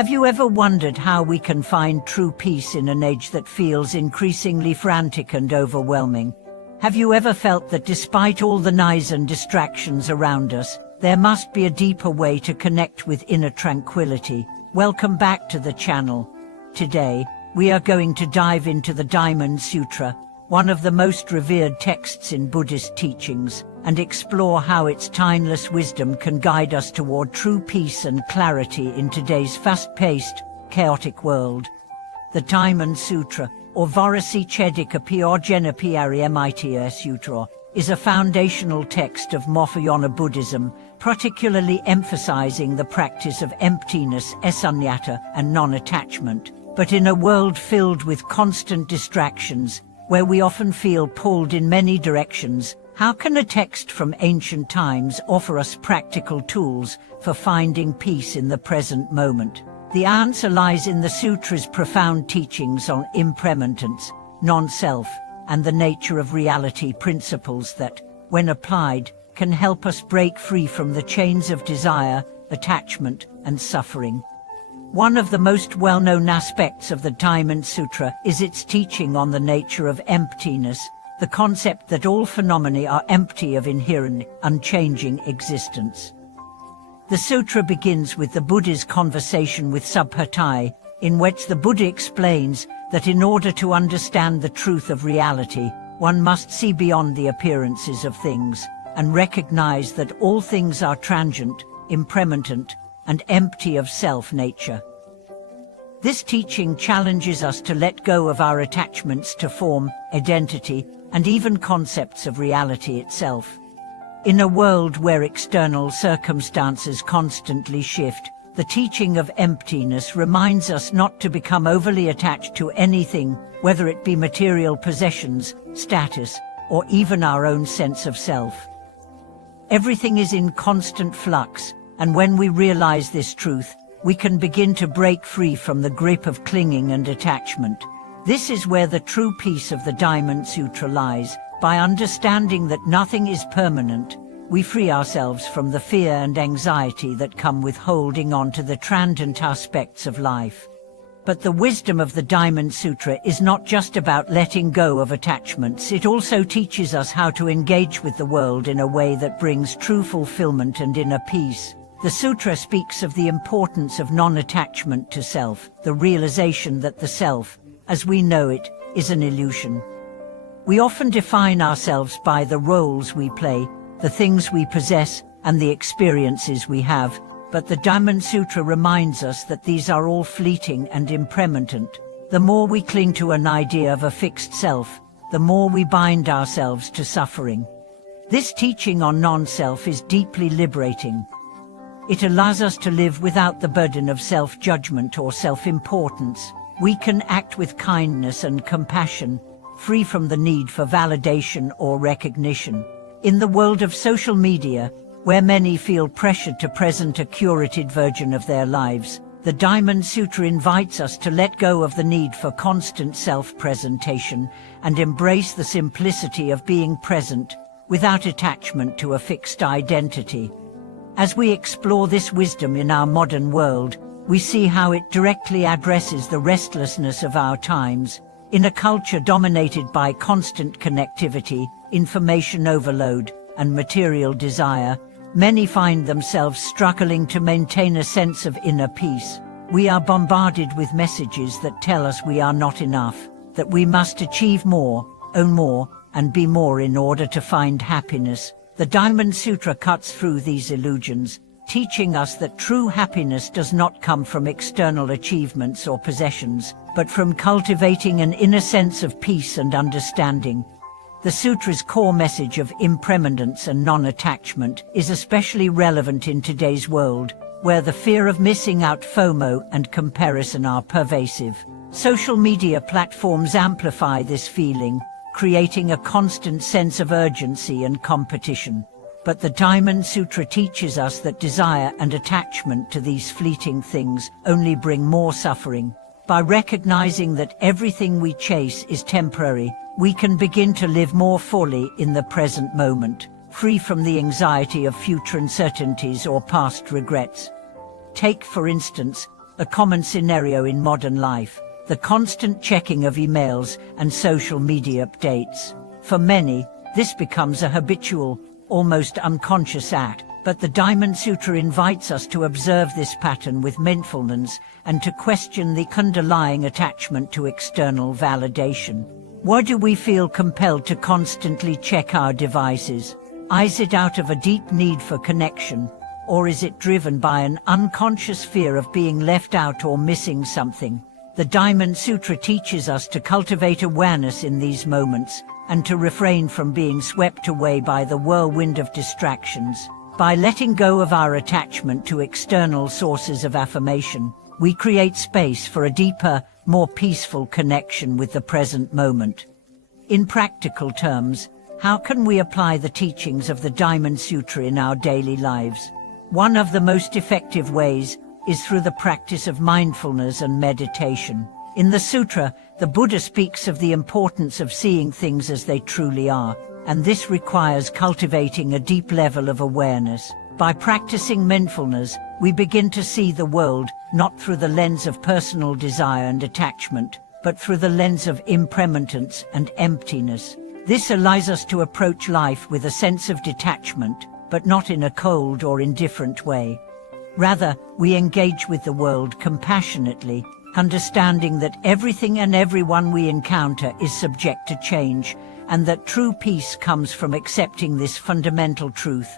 Have you ever wondered how we can find true peace in an age that feels increasingly frantic and overwhelming? Have you ever felt that despite all the noise and distractions around us, there must be a deeper way to connect with inner tranquility? Welcome back to the channel. Today, we are going to dive into the Diamond Sutra, one of the most revered texts in Buddhist teachings, and explore how its timeless wisdom can guide us toward true peace and clarity in today's fast-paced, chaotic world. The Diamond Sutra, or Varasi Chedika Pyojana Pyariyamita Sutra, is a foundational text of Mahayana Buddhism, particularly emphasizing the practice of emptiness, asunyata, and non-attachment. But in a world filled with constant distractions, where we often feel pulled in many directions, how can a text from ancient times offer us practical tools for finding peace in the present moment? The answer lies in the sutra's profound teachings on impermanence, non-self, and the nature of reality, principles that, when applied, can help us break free from the chains of desire, attachment, and suffering. One of the most well-known aspects of the Diamond Sutra is its teaching on the nature of emptiness, the concept that all phenomena are empty of inherent, unchanging existence. The sutra begins with the Buddha's conversation with Subhatai, in which the Buddha explains that in order to understand the truth of reality, one must see beyond the appearances of things, and recognize that all things are transient, impermanent, and empty of self-nature. This teaching challenges us to let go of our attachments to form, identity, and even concepts of reality itself. In a world where external circumstances constantly shift, the teaching of emptiness reminds us not to become overly attached to anything, whether it be material possessions, status, or even our own sense of self. Everything is in constant flux, and when we realize this truth, we can begin to break free from the grip of clinging and attachment. This is where the true peace of the Diamond Sutra lies. By understanding that nothing is permanent, we free ourselves from the fear and anxiety that come with holding on to the transient aspects of life. But the wisdom of the Diamond Sutra is not just about letting go of attachments. It also teaches us how to engage with the world in a way that brings true fulfillment and inner peace. The sutra speaks of the importance of non-attachment to self, the realization that the self, as we know it, is an illusion. We often define ourselves by the roles we play, the things we possess, and the experiences we have, but the Diamond Sutra reminds us that these are all fleeting and impermanent. The more we cling to an idea of a fixed self, the more we bind ourselves to suffering. This teaching on non-self is deeply liberating. It allows us to live without the burden of self-judgment or self-importance. We can act with kindness and compassion, free from the need for validation or recognition. In the world of social media, where many feel pressured to present a curated version of their lives, the Diamond Sutra invites us to let go of the need for constant self-presentation and embrace the simplicity of being present, without attachment to a fixed identity. As we explore this wisdom in our modern world, we see how it directly addresses the restlessness of our times. In a culture dominated by constant connectivity, information overload, and material desire, many find themselves struggling to maintain a sense of inner peace. We are bombarded with messages that tell us we are not enough, that we must achieve more, own more, and be more in order to find happiness. The Diamond Sutra cuts through these illusions, teaching us that true happiness does not come from external achievements or possessions, but from cultivating an inner sense of peace and understanding. The sutra's core message of impermanence and non-attachment is especially relevant in today's world, where the fear of missing out, FOMO, and comparison are pervasive. Social media platforms amplify this feeling, creating a constant sense of urgency and competition. But the Diamond Sutra teaches us that desire and attachment to these fleeting things only bring more suffering. By recognizing that everything we chase is temporary, we can begin to live more fully in the present moment, free from the anxiety of future uncertainties or past regrets. Take, for instance, a common scenario in modern life, the constant checking of emails and social media updates. For many, this becomes a habitual, almost unconscious act, but the Diamond Sutra invites us to observe this pattern with mindfulness and to question the underlying attachment to external validation. Why do we feel compelled to constantly check our devices? Is it out of a deep need for connection, or is it driven by an unconscious fear of being left out or missing something? The Diamond Sutra teaches us to cultivate awareness in these moments and to refrain from being swept away by the whirlwind of distractions. By letting go of our attachment to external sources of affirmation, we create space for a deeper, more peaceful connection with the present moment. In practical terms, how can we apply the teachings of the Diamond Sutra in our daily lives? One of the most effective ways is through the practice of mindfulness and meditation. In the sutra, the Buddha speaks of the importance of seeing things as they truly are, and this requires cultivating a deep level of awareness. By practicing mindfulness, we begin to see the world not through the lens of personal desire and attachment, but through the lens of impermanence and emptiness. This allows us to approach life with a sense of detachment, but not in a cold or indifferent way. Rather, we engage with the world compassionately, understanding that everything and everyone we encounter is subject to change, and that true peace comes from accepting this fundamental truth.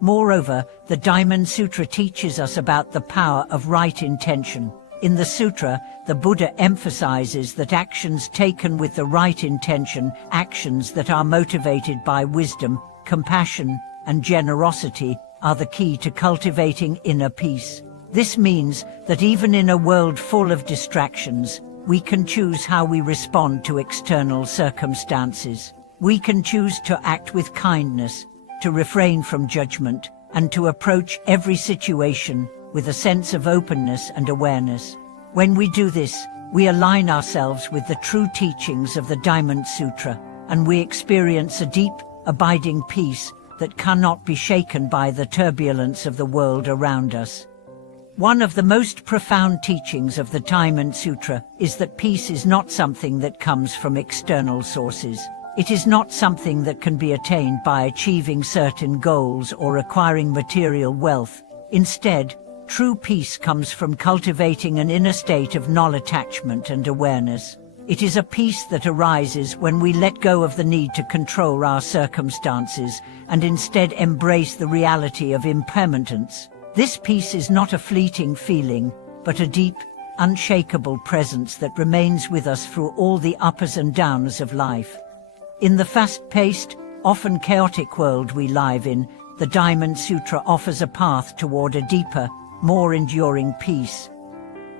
Moreover, the Diamond Sutra teaches us about the power of right intention. In the sutra, the Buddha emphasizes that actions taken with the right intention, actions that are motivated by wisdom, compassion, and generosity, are the key to cultivating inner peace. This means that even in a world full of distractions, we can choose how we respond to external circumstances. We can choose to act with kindness, to refrain from judgment, and to approach every situation with a sense of openness and awareness. When we do this, we align ourselves with the true teachings of the Diamond Sutra, and we experience a deep, abiding peace that cannot be shaken by the turbulence of the world around us. One of the most profound teachings of the Diamond Sutra is that peace is not something that comes from external sources. It is not something that can be attained by achieving certain goals or acquiring material wealth. Instead, true peace comes from cultivating an inner state of non-attachment and awareness. It is a peace that arises when we let go of the need to control our circumstances and instead embrace the reality of impermanence. This peace is not a fleeting feeling, but a deep, unshakable presence that remains with us through all the uppers and downs of life. In the fast-paced, often chaotic world we live in, the Diamond Sutra offers a path toward a deeper, more enduring peace.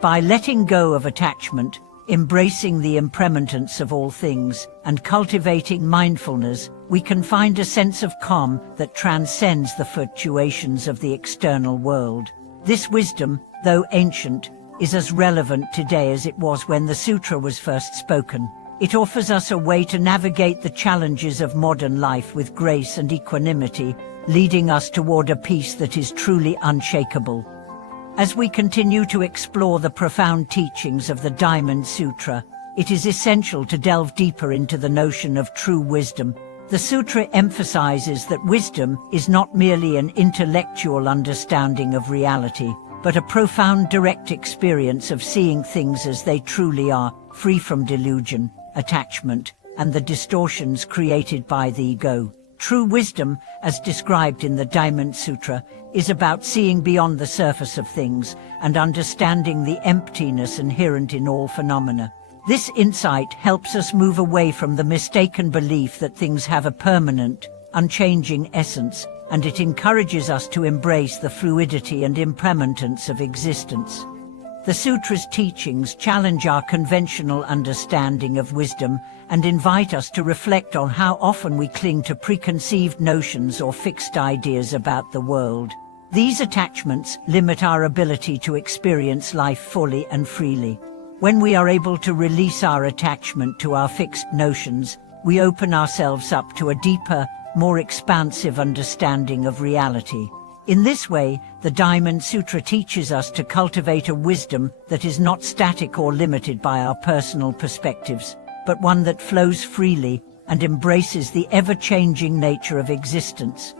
By letting go of attachment, embracing the impermanence of all things, and cultivating mindfulness, we can find a sense of calm that transcends the fluctuations of the external world. This wisdom, though ancient, is as relevant today as it was when the sutra was first spoken. It offers us a way to navigate the challenges of modern life with grace and equanimity, leading us toward a peace that is truly unshakable. As we continue to explore the profound teachings of the Diamond Sutra, it is essential to delve deeper into the notion of true wisdom. The sutra emphasizes that wisdom is not merely an intellectual understanding of reality, but a profound direct experience of seeing things as they truly are, free from delusion, attachment, and the distortions created by the ego. True wisdom, as described in the Diamond Sutra, is about seeing beyond the surface of things and understanding the emptiness inherent in all phenomena. This insight helps us move away from the mistaken belief that things have a permanent, unchanging essence, and it encourages us to embrace the fluidity and impermanence of existence. The Sutra's teachings challenge our conventional understanding of wisdom and invite us to reflect on how often we cling to preconceived notions or fixed ideas about the world. These attachments limit our ability to experience life fully and freely. When we are able to release our attachment to our fixed notions, we open ourselves up to a deeper, more expansive understanding of reality. In this way, the Diamond Sutra teaches us to cultivate a wisdom that is not static or limited by our personal perspectives, but one that flows freely and embraces the ever-changing nature of existence.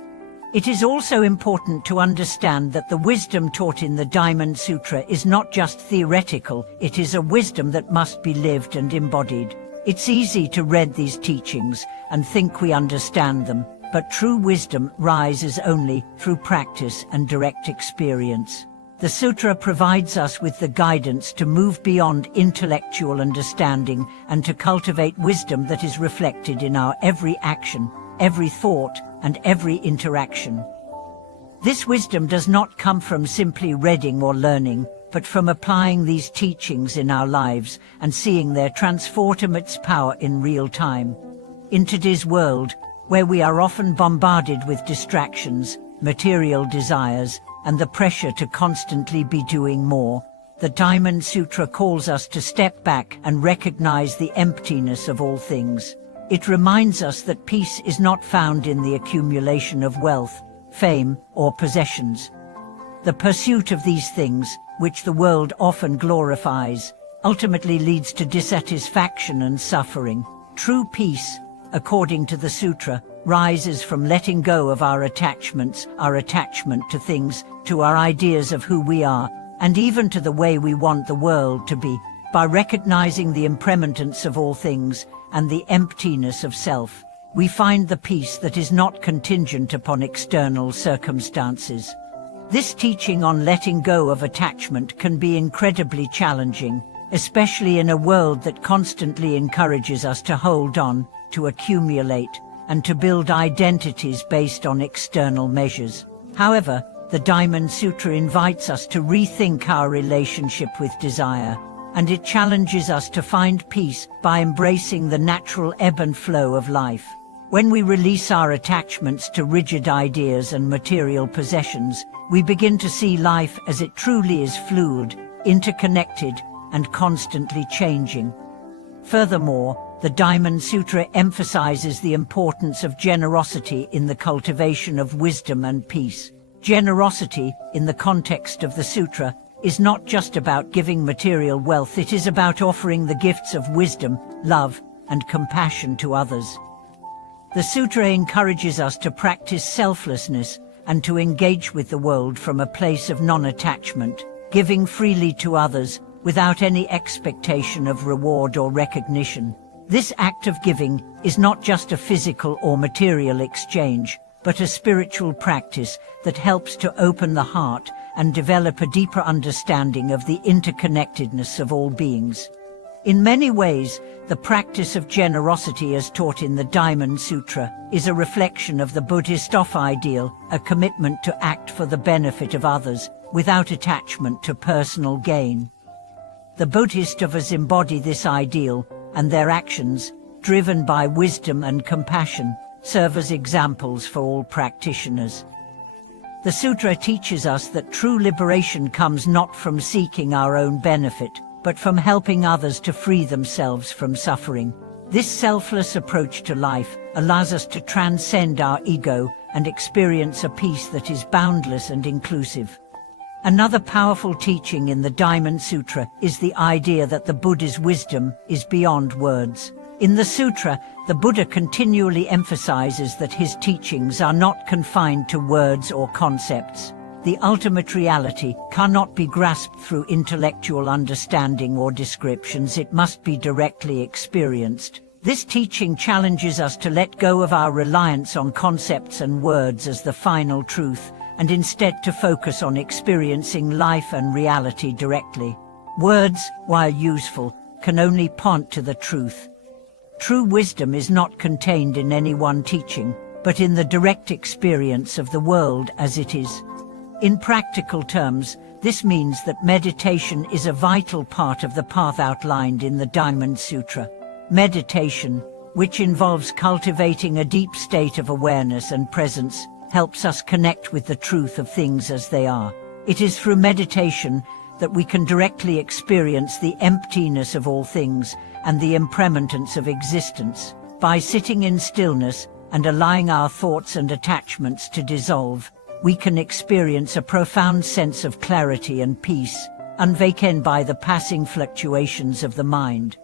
It is also important to understand that the wisdom taught in the Diamond Sutra is not just theoretical, it is a wisdom that must be lived and embodied. It's easy to read these teachings and think we understand them, but true wisdom rises only through practice and direct experience. The sutra provides us with the guidance to move beyond intellectual understanding and to cultivate wisdom that is reflected in our every action, every thought, and every interaction. This wisdom does not come from simply reading or learning, but from applying these teachings in our lives and seeing their transformative power in real time. In today's world, where we are often bombarded with distractions, material desires, and the pressure to constantly be doing more, the Diamond Sutra calls us to step back and recognize the emptiness of all things. It reminds us that peace is not found in the accumulation of wealth, fame, or possessions. The pursuit of these things, which the world often glorifies, ultimately leads to dissatisfaction and suffering. True peace, according to the sutra, rises from letting go of our attachments, our attachment to things, to our ideas of who we are, and even to the way we want the world to be, by recognizing the impermanence of all things and the emptiness of self. We find the peace that is not contingent upon external circumstances. This teaching on letting go of attachment can be incredibly challenging, especially in a world that constantly encourages us to hold on, to accumulate, and to build identities based on external measures. However, the Diamond Sutra invites us to rethink our relationship with desire, and it challenges us to find peace by embracing the natural ebb and flow of life. When we release our attachments to rigid ideas and material possessions, we begin to see life as it truly is: fluid, interconnected, and constantly changing. Furthermore, the Diamond Sutra emphasizes the importance of generosity in the cultivation of wisdom and peace. Generosity, in the context of the sutra, is not just about giving material wealth, it is about offering the gifts of wisdom, love, and compassion to others. The sutra encourages us to practice selflessness and to engage with the world from a place of non-attachment, giving freely to others without any expectation of reward or recognition. This act of giving is not just a physical or material exchange, but a spiritual practice that helps to open the heart and develop a deeper understanding of the interconnectedness of all beings. In many ways, the practice of generosity as taught in the Diamond Sutra is a reflection of the Buddhist ideal, a commitment to act for the benefit of others, without attachment to personal gain. The Bodhisattvas embody this ideal, and their actions, driven by wisdom and compassion, serve as examples for all practitioners. The sutra teaches us that true liberation comes not from seeking our own benefit, but from helping others to free themselves from suffering. This selfless approach to life allows us to transcend our ego and experience a peace that is boundless and inclusive. Another powerful teaching in the Diamond Sutra is the idea that the Buddha's wisdom is beyond words. In the sutra, the Buddha continually emphasizes that his teachings are not confined to words or concepts. The ultimate reality cannot be grasped through intellectual understanding or descriptions, it must be directly experienced. This teaching challenges us to let go of our reliance on concepts and words as the final truth, and instead to focus on experiencing life and reality directly. Words, while useful, can only point to the truth. True wisdom is not contained in any one teaching, but in the direct experience of the world as it is. In practical terms, this means that meditation is a vital part of the path outlined in the Diamond Sutra. Meditation, which involves cultivating a deep state of awareness and presence, helps us connect with the truth of things as they are. It is through meditation that we can directly experience the emptiness of all things and the impermanence of existence. By sitting in stillness and allowing our thoughts and attachments to dissolve, we can experience a profound sense of clarity and peace, unveikened by the passing fluctuations of the mind.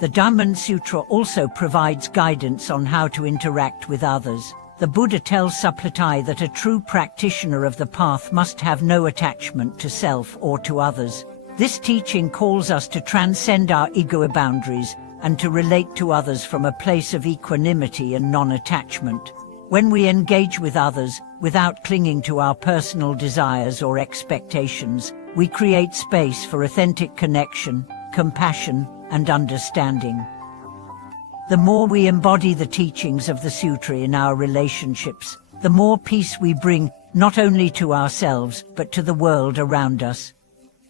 The Diamond Sutra also provides guidance on how to interact with others. The Buddha tells Supplitai that a true practitioner of the path must have no attachment to self or to others. This teaching calls us to transcend our ego boundaries and to relate to others from a place of equanimity and non-attachment. When we engage with others, without clinging to our personal desires or expectations, we create space for authentic connection, compassion, and understanding. The more we embody the teachings of the Sutra in our relationships, the more peace we bring not only to ourselves but to the world around us.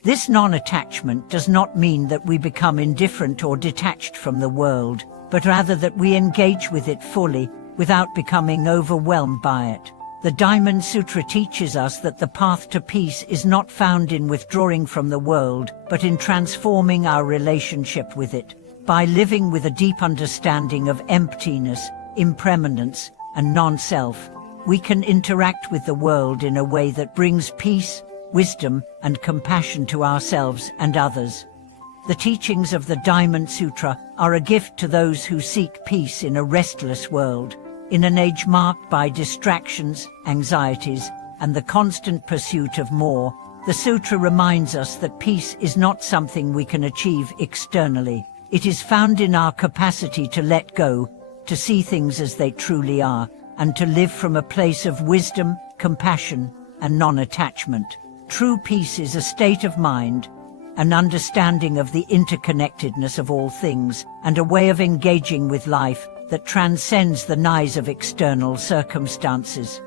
This non-attachment does not mean that we become indifferent or detached from the world, but rather that we engage with it fully, without becoming overwhelmed by it. The Diamond Sutra teaches us that the path to peace is not found in withdrawing from the world, but in transforming our relationship with it. By living with a deep understanding of emptiness, impermanence, and non-self, we can interact with the world in a way that brings peace, wisdom, and compassion to ourselves and others. The teachings of the Diamond Sutra are a gift to those who seek peace in a restless world. In an age marked by distractions, anxieties, and the constant pursuit of more, the Sutra reminds us that peace is not something we can achieve externally. It is found in our capacity to let go, to see things as they truly are, and to live from a place of wisdom, compassion, and non-attachment. True peace is a state of mind, an understanding of the interconnectedness of all things, and a way of engaging with life that transcends the noise of external circumstances.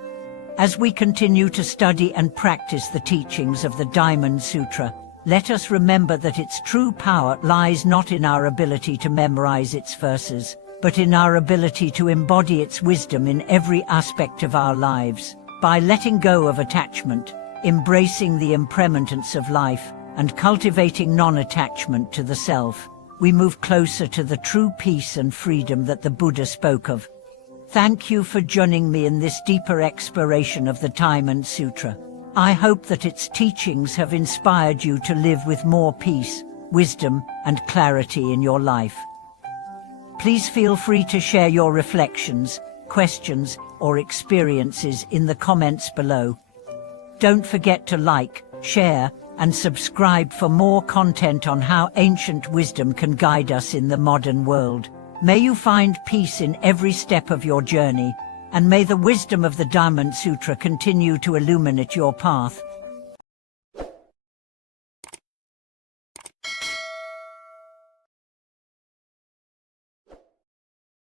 As we continue to study and practice the teachings of the Diamond Sutra, let us remember that its true power lies not in our ability to memorize its verses, but in our ability to embody its wisdom in every aspect of our lives. By letting go of attachment, embracing the impermanence of life, and cultivating non-attachment to the self, we move closer to the true peace and freedom that the Buddha spoke of. Thank you for joining me in this deeper exploration of the Diamond Sutra. I hope that its teachings have inspired you to live with more peace, wisdom, and clarity in your life. Please feel free to share your reflections, questions, or experiences in the comments below. Don't forget to like, share, and subscribe for more content on how ancient wisdom can guide us in the modern world. May you find peace in every step of your journey, and may the wisdom of the Diamond Sutra continue to illuminate your path.